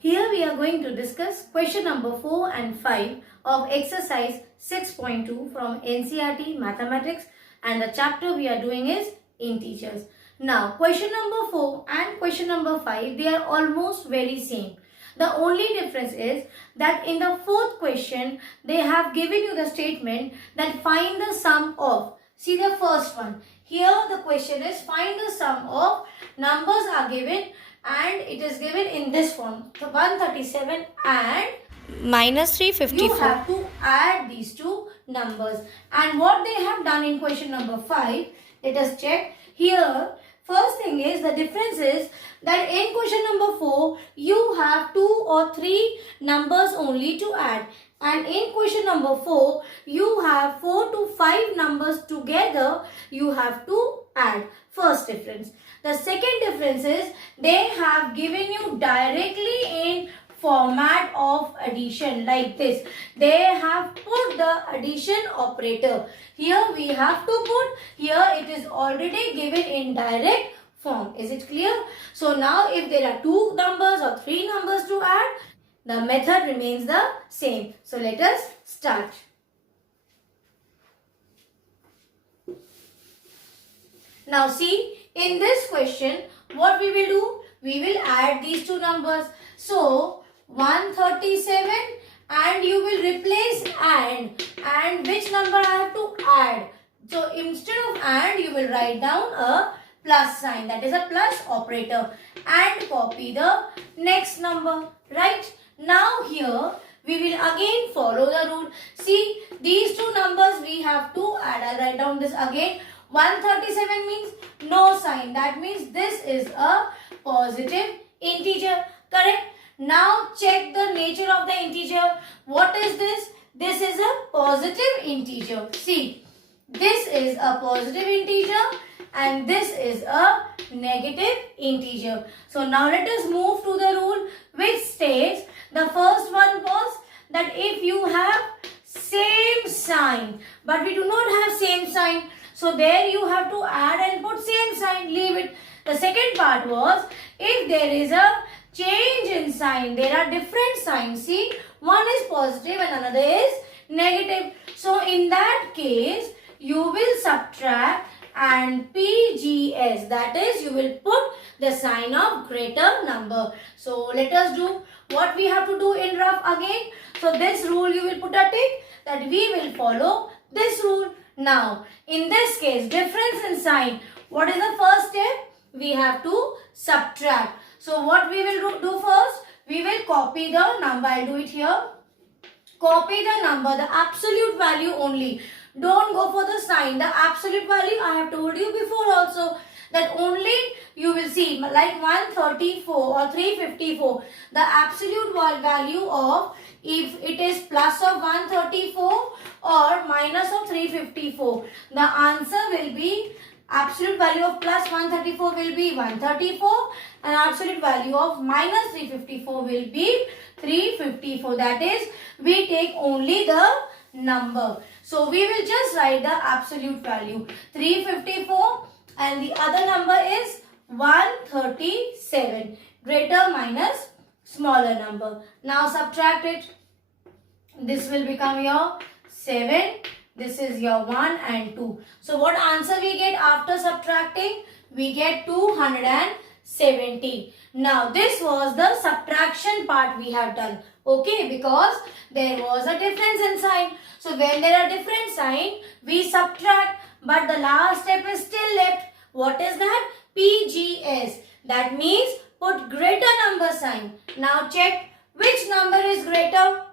Here we are going to discuss question number 4 and 5 of exercise 6.2 from NCERT Mathematics, and the chapter we are doing is integers. Now question number 4 and question number 5, they are almost very same. The only difference is that in the fourth question they have given you the statement that find the sum of. See the first one. Here the question is find the sum of, numbers are given and it is given in this form. So 137 and minus 354. You have to add these two numbers. And what they have done in question number 5, let us check. Here, first thing is the difference is that in question number 4, you have 2 or 3 numbers only to add. And in question number 4, you have 4 to 5 numbers together you have to add. First difference. The second difference is they have given you directly in format of addition like this. They have put the addition operator. Here we have to put, here it is already given in direct form. Is it clear? So now if there are 2 numbers or 3 numbers to add, the method remains the same. So let us start. Now see, in this question, what we will do? We will add these two numbers. So 137 and you will replace and which number I have to add? So instead of and, you will write down a plus sign, that is a plus operator, and copy the next number, right? Now here we will again follow the rule. See, these two numbers we have to add. I'll write down this again. 137 means no sign. That means this is a positive integer. Correct? Now check the nature of the integer. What is this? This is a positive integer. See, this is a positive integer and this is a negative integer. So now let us move to the rule which states, the first one was that if you have same sign, but we do not have same sign, so there you have to add and put same sign, leave it. The second part was, if there is a change in sign, there are different signs. See, one is positive and another is negative. So in that case, you will subtract and PGS, that is you will put the sign of greater number. So let us do what we have to do in rough again. So this rule you will put a tick, that we will follow this rule. Now in this case, difference in sign, what is the first step? We have to subtract. So what we will do first? We will copy the number. I'll do it here. Copy the number, the absolute value only. Don't go for the sign. The absolute value I have told you before also, that only you will see like 134 or 354. The absolute value of, if it is plus of 134 or minus of 354, the answer will be, absolute value of plus 134 will be 134 and absolute value of minus 354 will be 354. That is, we take only the number. So we will just write the absolute value 354 and the other number is 137. Greater minus smaller number. Now subtract it. This will become your 7. This is your 1 and 2. So what answer we get after subtracting? We get 270. Now this was the subtraction part we have done. Okay, because there was a difference in sign. So when there are different sign, we subtract. But the last step is still left. What is that? PGS. That means put greater number sign. Now check which number is greater.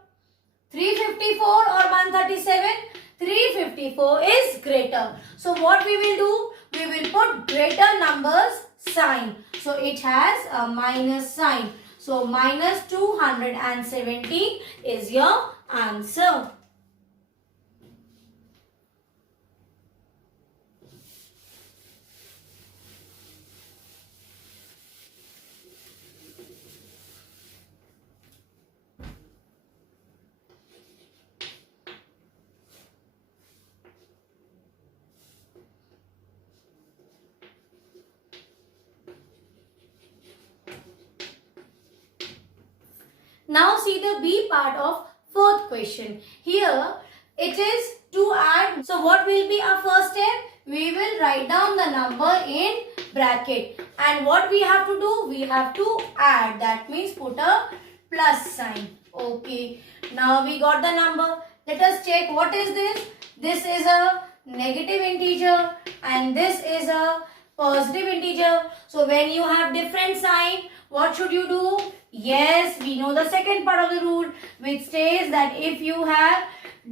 354 or 137? 354 is greater. So what we will do? We will put greater numbers sign. So it has a minus sign. So minus 270 is your answer. Now see the B part of fourth question. Here it is to add. So what will be our first step? We will write down the number in bracket. And what we have to do? We have to add. That means put a plus sign. Okay. Now we got the number. Let us check what is this. This is a negative integer and this is a positive integer. So when you have different sign, what should you do? Yes, we know the second part of the rule, which says that if you have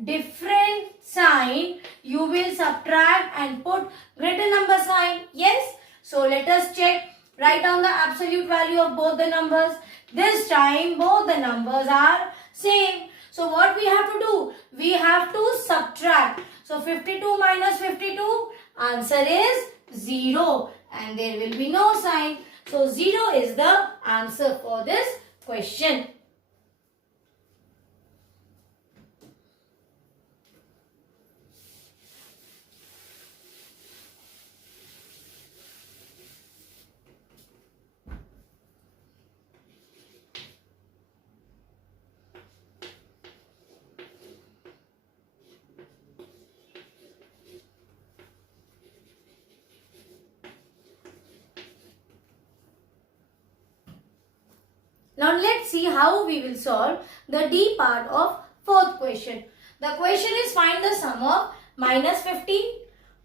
different sign, you will subtract and put greater number sign. Yes. So let us check. Write down the absolute value of both the numbers. This time both the numbers are same. So what we have to do? We have to subtract. So 52 minus 52, answer is 0 and there will be no sign. So 0 is the answer for this question. Now let's see how we will solve the D part of fourth question. The question is find the sum of minus 50,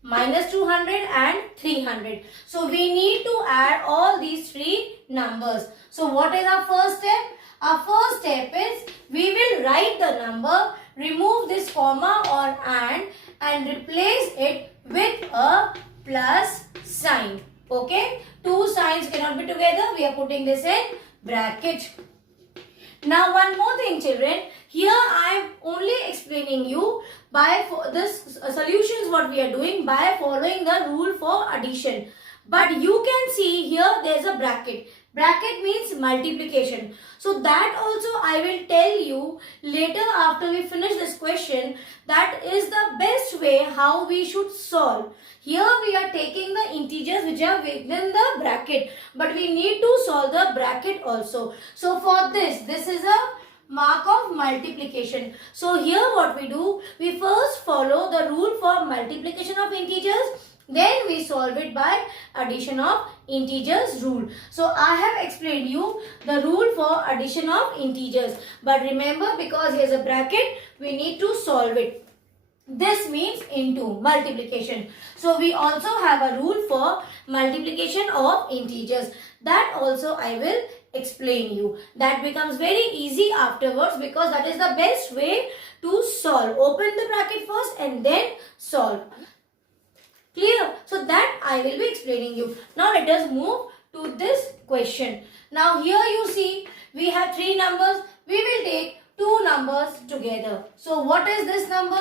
minus 200 and 300. So we need to add all these three numbers. So what is our first step? Our first step is we will write the number, remove this comma or and replace it with a plus sign. Okay? Two signs cannot be together. We are putting this in bracket. Now one more thing children, here I am only explaining you by this solutions what we are doing by following the rule for addition. But you can see here there is a bracket. Bracket means multiplication. So that also I will tell you later after we finish this question. That is the best way how we should solve. Here we are taking the integers which are within the bracket. But we need to solve the bracket also. So for this is a mark of multiplication. So here what we do, we first follow the rule for multiplication of integers. Then we solve it by addition of integers rule. So I have explained you the rule for addition of integers. But remember, because here is a bracket, we need to solve it. This means into multiplication. So we also have a rule for multiplication of integers. That also I will explain you. That becomes very easy afterwards because that is the best way to solve. Open the bracket first and then solve. Clear? So that I will be explaining you. Now let us move to this question. Now here you see we have three numbers. We will take two numbers together. So what is this number?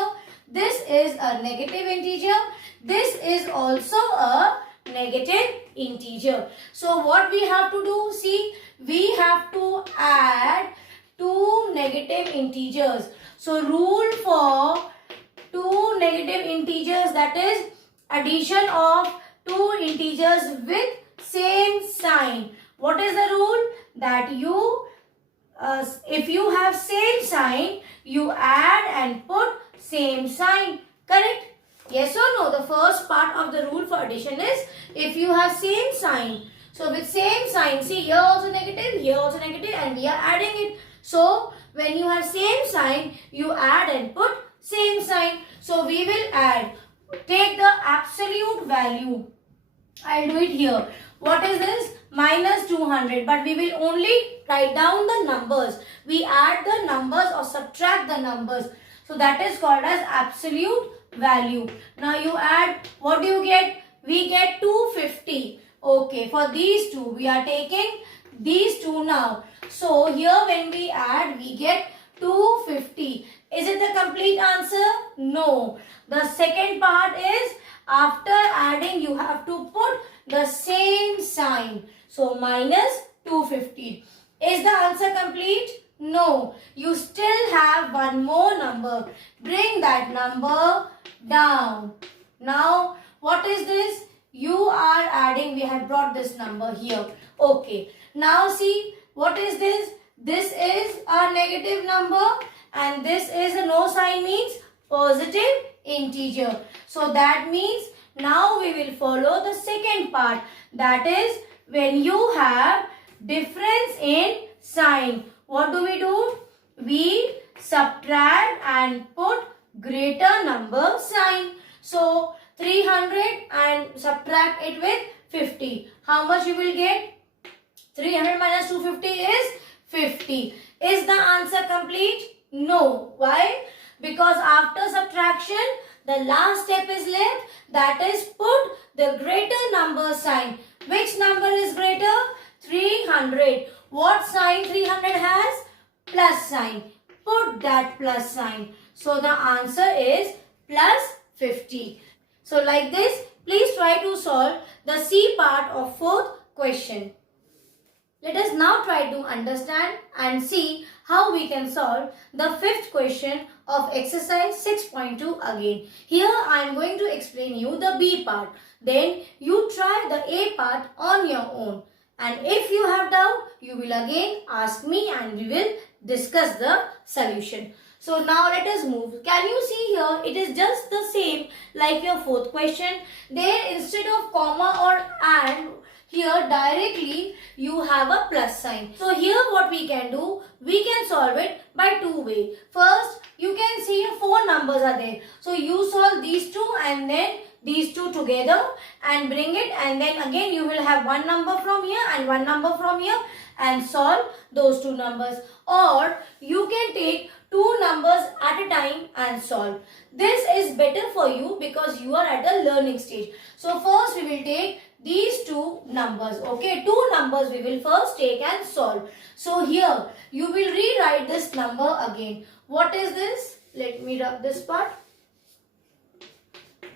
This is a negative integer. This is also a negative integer. So what we have to do? See, we have to add two negative integers. So rule for two negative integers, that is addition of two integers with same sign. What is the rule? That you, if you have same sign, you add and put same sign. Correct? Yes or no? The first part of the rule for addition is if you have same sign. So with same sign, see here also negative, here also negative, and we are adding it. So when you have same sign, you add and put same sign. So we will add. Take the absolute value. I'll do it here. What is this? Minus 200. But we will only write down the numbers. We add the numbers or subtract the numbers. So that is called as absolute value. Now you add. What do you get? We get 250. Okay. For these two, we are taking these two now. So here when we add, we get 250. Is it the complete answer? No. The second part is after adding you have to put the same sign. So minus 250. Is the answer complete? No. You still have one more number. Bring that number down. Now what is this? You are adding, we have brought this number here. Okay. Now see what is this? this is a negative number and this is a no sign means positive integer. So that means now we will follow the second part, that is when you have difference in sign. What do? We subtract and put greater number sign. So 300 and subtract it with 50. How much you will get? 300 minus 250 is 50. Is the answer complete? No. Why? Because after subtraction, the last step is left, that is put the greater number sign. Which number is greater? 300. What sign 300 has? Plus sign. Put that plus sign. So the answer is plus 50. So like this, please try to solve the C part of fourth question. Let us now try to understand and see how we can solve the fifth question of exercise 6.2 again. Here I am going to explain you the B part. Then you try the A part on your own. And if you have doubt, you will again ask me and we will discuss the solution. So now let us move. Can you see here? It is just the same like your fourth question. There instead of comma or and, here directly you have a plus sign. So here what we can do, we can solve it by two ways. First, you can see 4 numbers are there. So you solve these two and then these two together and bring it, and then again you will have one number from here and one number from here and solve those two numbers. Or you can take 2 numbers at a time and solve. This is better for you because you are at the learning stage. So first we will take these 2 numbers. Okay, 2 numbers we will first take and solve. So here you will rewrite this number again. What is this? Let me rub this part.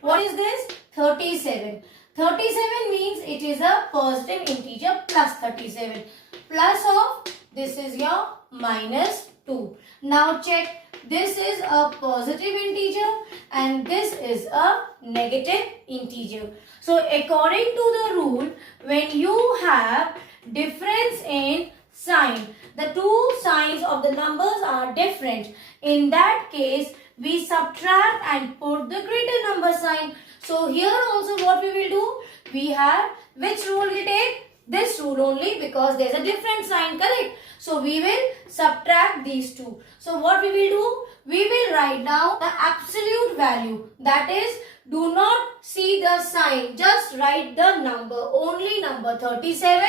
What is this? 37. 37 means it is a positive integer plus 37. Plus of this is your minus 2. Now check. This is a positive integer and this is a negative integer. So according to the rule, when you have difference in sign, the 2 signs of the numbers are different. In that case, we subtract and put the greater number sign. So here also what we will do? We have which rule we take? This rule only, because there is a different sign, correct? So we will subtract these two. So what we will do? We will write down the absolute value. That is, do not see the sign. Just write the number. Only number 37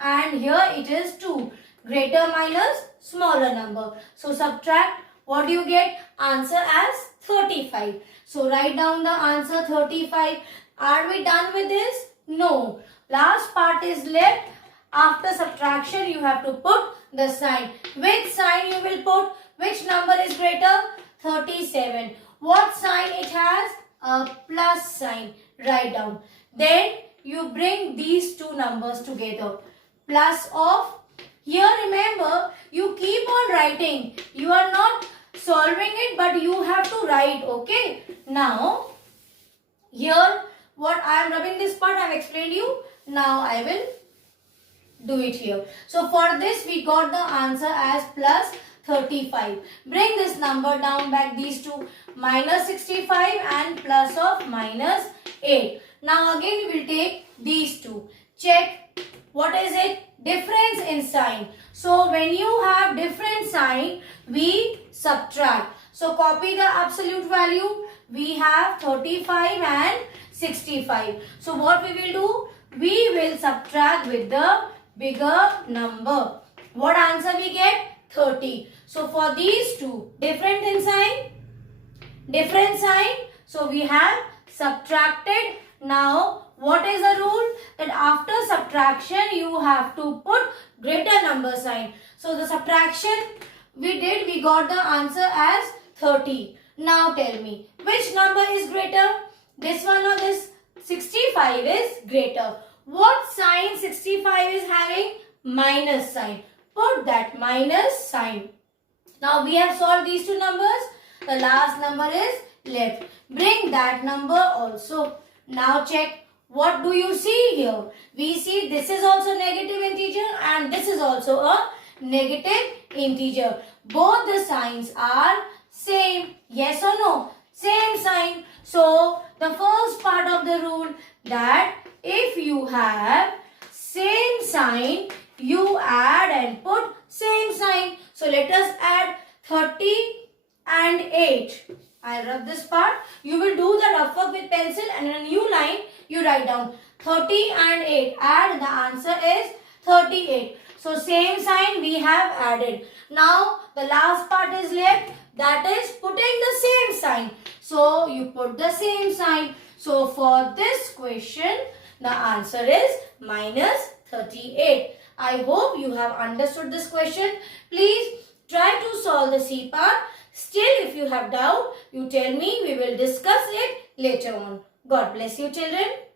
and here it is 2. Greater minus smaller number. So subtract. What do you get? Answer as 35. So write down the answer 35. Are we done with this? No. Last part is left. After subtraction, you have to put the sign. Which sign you will put? Which number is greater? 37. What sign it has? A plus sign. Write down. Then you bring these 2 numbers together. Plus of. Here remember, you keep on writing. You are not solving it, but you have to write. Okay. Now, here what I am rubbing this part, I have explained you. Now I will do it here. So for this we got the answer as plus 35. Bring this number down back, these two, minus 65 and plus of minus 8. Now again we will take these two. Check. What is it? Difference in sign. So when you have different sign, we subtract. So copy the absolute value. We have 35 and 65. So what we will do? We will subtract with the bigger number. What answer we get? 30. So for these two, different in sign, different sign. So we have subtracted. Now what is the rule? That after subtraction you have to put greater number sign. So the subtraction we did, we got the answer as 30. Now tell me, which number is greater? This one or this? 65 is greater. What sign 65 is having? Minus sign. Put that minus sign. Now we have solved these two numbers. The last number is left. Bring that number also. Now check. What do you see here? We see this is also negative integer and this is also a negative integer. Both the signs are same. Yes or no? Same sign. So, the first part of the rule that if you have same sign, you add and put same sign. So, let us add 30 and 8. I'll rub this part. You will do the rough work with pencil and in a new line, you write down 30 and 8. Add, the answer is 38. So, same sign we have added. Now, the last part is left. That is putting the same sign. So, you put the same sign. So, for this question, the answer is minus 38. I hope you have understood this question. Please try to solve the C part. Still, if you have doubt, you tell me. We will discuss it later on. God bless you, children.